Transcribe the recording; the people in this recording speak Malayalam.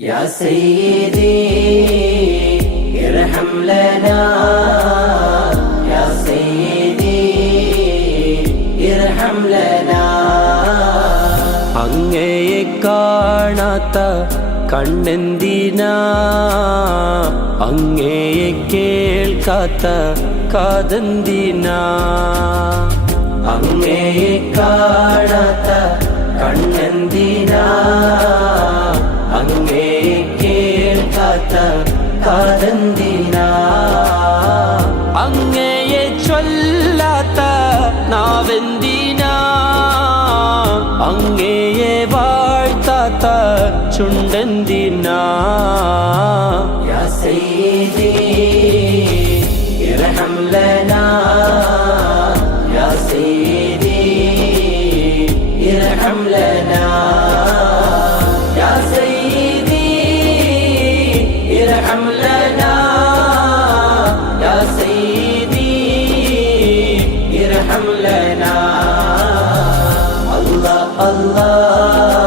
يا سيدي ارحم لنا يا سيدي ارحم لنا അങ്ങയെ കാണാത്ത കണ്ണെന്തിനാ അങ്ങയെ കേൾക്കാത്ത കാതെന്തിനാ അങ്ങയെ കാണാത്ത കണ്ണെന്തിനാ അങ്ങയെ കേൾക്കാത്ത കാതെന്തിനാ അങ്ങയെ ചൊല്ലാത്ത നാവെന്തിനാ അങ്ങയെ വാഴ്ത്താത്ത ചുണ്ടെന്തിനാ യാ സയ്യിദി ഇർഹം ലനാ യാ സയ്യിദി ഇർഹം ലനാ യാ സയ്യിദി ഇർഹം ലനാ യാ സയ്യിദി ഇർഹം ലനാ Allah